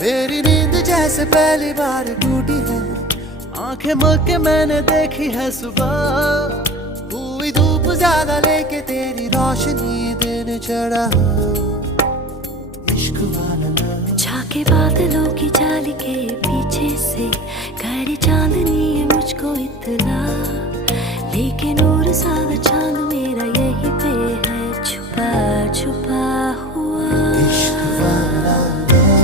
मेरी नींद जैसे पहली बार टूटी है, आंखें मल के मैंने देखी है सुबह। हुई धूप ज्यादा लेके तेरी रोशनी दिन चढ़ा, इश्क वाला लव। झाके बादलों की जाली के पीछे से गहरी चांदनी है मुझको इतना, लेकिन नूर सादा चांद मेरा यही पे है छुपा छुपा।